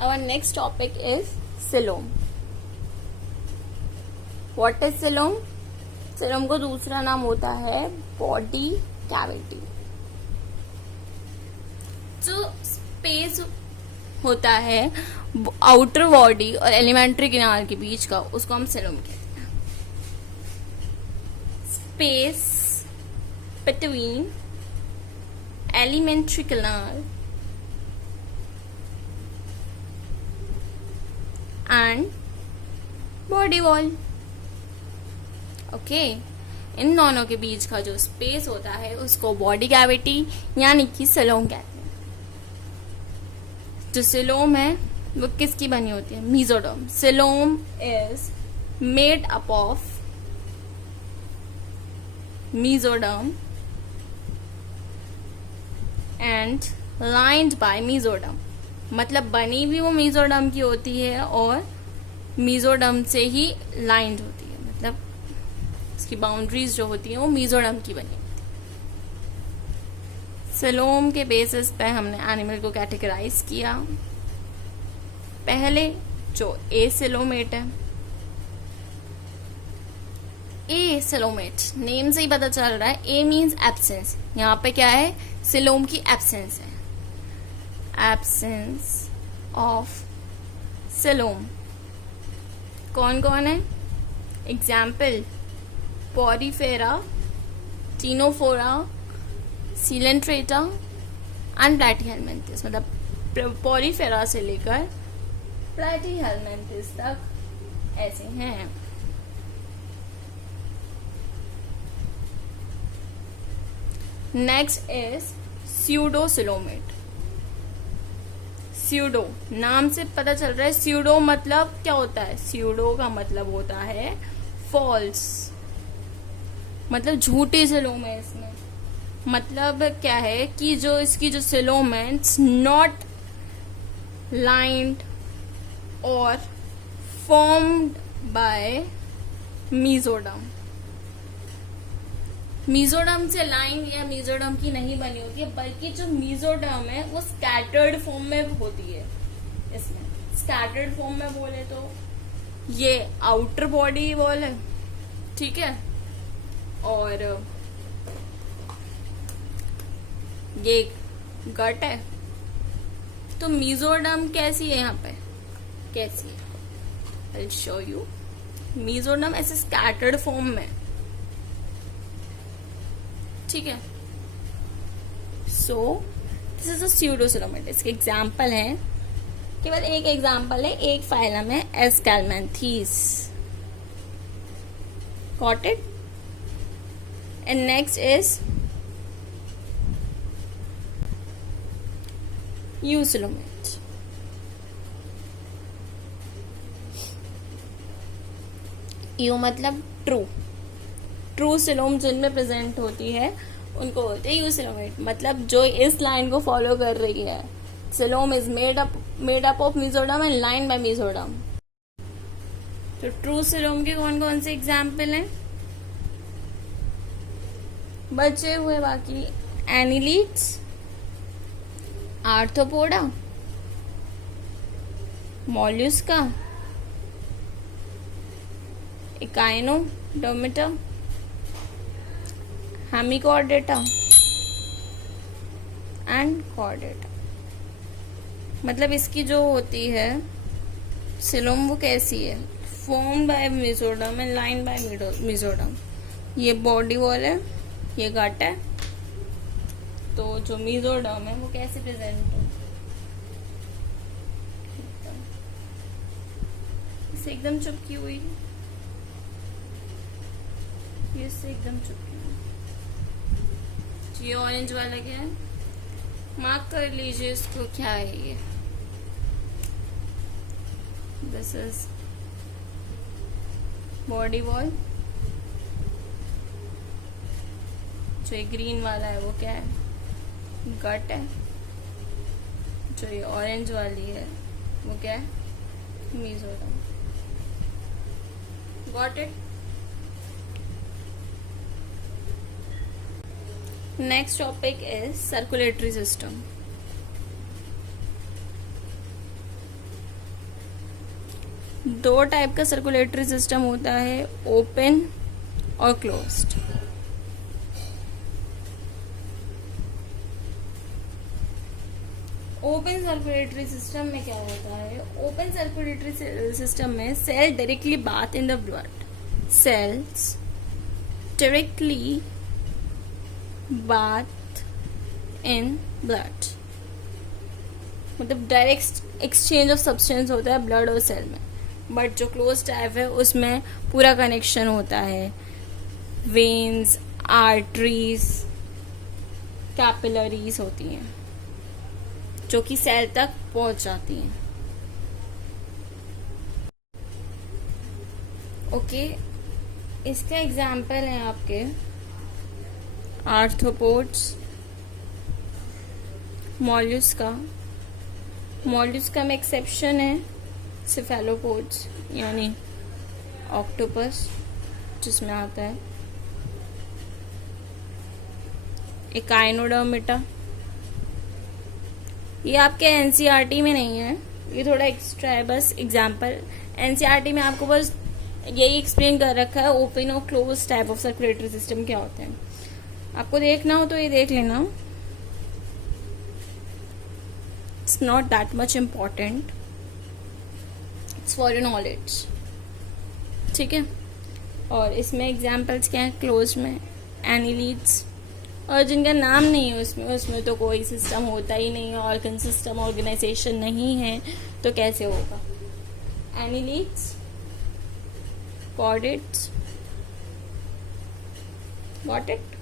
Our next topic is coelom. What is coelom? Coelom को दूसरा नाम होता है बॉडी कैविटी. जो स्पेस होता है आउटर बॉडी और एलिमेंट्री किनार के बीच का, उसको हम coelom कहते हैं. स्पेस बिटवीन एलिमेंट्री किनार एंड बॉडी वॉल. ओके, इन दोनों के बीच का जो स्पेस होता है उसको बॉडी कैविटी यानी कि coelom कहते हैं. जो coelom है वो किसकी बनी होती है? Mesoderm. coelom is made up of mesoderm and lined by mesoderm. मतलब बनी भी वो मेसोडर्म की होती है और मेसोडर्म से ही लाइंड होती है. मतलब इसकी बाउंड्रीज जो होती है वो मेसोडर्म की बनी होती है. coelom के बेसिस पे हमने एनिमल को कैटेगराइज किया. पहले जो एसिलोमेट है, एसिलोमेट नेम से ही पता चल रहा है. A means absence. यहाँ पे क्या है? coelom की एब्सेंस है. Absence of coelom. कौन कौन है? Example porifera, ctenophora, coelenterata and platyhelminthes. मतलब पॉरीफेरा से लेकर प्लैटीहेलमिन्थिस तक ऐसे हैं. Next is pseudocoelomate. स्यूडो नाम से पता चल रहा है. स्यूडो मतलब क्या होता है? स्यूडो का मतलब होता है फॉल्स. मतलब झूठी coelom है इसमें. मतलब क्या है कि जो इसकी जो coelom है इट्स नॉट लाइंड और फॉर्म्ड बाय मेसोडर्म. मेसोडर्म से लाइन या मेसोडर्म की नहीं बनी होती है, बल्कि जो मेसोडर्म है वो स्कैटर्ड फॉर्म में होती है. इसमें स्कैटर्ड फॉर्म में बोले तो ये आउटर बॉडी वॉल है, ठीक है, और ये गट है. तो मेसोडर्म कैसी है? यहाँ पे कैसी है? I will show you. Mesoderm ऐसे स्कैटर्ड फॉर्म में, ठीक है. So this is a pseudocoelomate. इसके एग्जाम्पल है, केवल एक एग्जाम्पल है, एक फाइलम है aschelminthes. Got it? And next is eucoelomate. Eu मतलब ट्रू. ट्रू coelom जिनमें प्रेजेंट होती है उनको बोलते हैं यूसिलोमेट. मतलब जो इस लाइन को फॉलो कर रही है. coelom is made up of mesoderm and line by mesoderm. तो ट्रू coelom के कौन कौन से एग्जाम्पल हैं? बचे हुए बाकी annelids, arthropoda, mollusca, echinodermata, hemichordata and chordata. मतलब इसकी जो होती है coelom वो कैसी है? Form by mesoderm and line by mesoderm. ये बॉडी वॉल है, ये गट है. तो जो मेसोडर्म है वो कैसे प्रेजेंट है? इससे एकदम चुपकी हुई, ये इससे एकदम चुपकी हुई. ये ऑरेंज वाला क्या है? मार्क कर लीजिए इसको. क्या है ये? This is body wall. जो ये ग्रीन वाला है वो क्या है? गट है. जो ये ऑरेंज वाली है वो क्या है? Mesoderm. Got it? Next topic is circulatory system. दो टाइप का सर्कुलेटरी सिस्टम होता है, ओपन और क्लोज्ड। ओपन सर्कुलेटरी सिस्टम में क्या होता है? ओपन सर्कुलेटरी सिस्टम में cell directly bath in the blood, cells directly bath in blood, मतलब डायरेक्ट एक्सचेंज ऑफ सब्सटेंस होता है ब्लड और सेल में। बट जो क्लोज टाइप है उसमें पूरा कनेक्शन होता है, वेन्स, आर्टरीज, कैपिलरीज होती हैं जो कि सेल तक पहुंच जाती हैं। ओके, इसका एग्जाम्पल है आपके आर्थ्रोपोड्स, मॉल्यूस्का। मॉल्यूस्का में एक्सेप्शन है सेफेलोपोड्स यानी ऑक्टोपस जिसमें आता है एकाइनोडर्मिटा। ये आपके एनसीईआरटी में नहीं है, ये थोड़ा एक्स्ट्रा है, बस एग्जाम्पल। एनसीईआरटी में आपको बस यही एक्सप्लेन कर रखा है ओपन और close type of circulatory system क्या होते हैं। आपको देखना हो तो ये देख लेना, it's not that much important, it's for your knowledge, ठीक है। और इसमें एग्जाम्पल्स क्या है क्लोज में? एनिलीड्स, और जिनका नाम नहीं है उसमें तो कोई सिस्टम होता ही नहीं है, ऑर्गन सिस्टम ऑर्गेनाइजेशन नहीं है, तो कैसे होगा? Annelids, chordates, got it?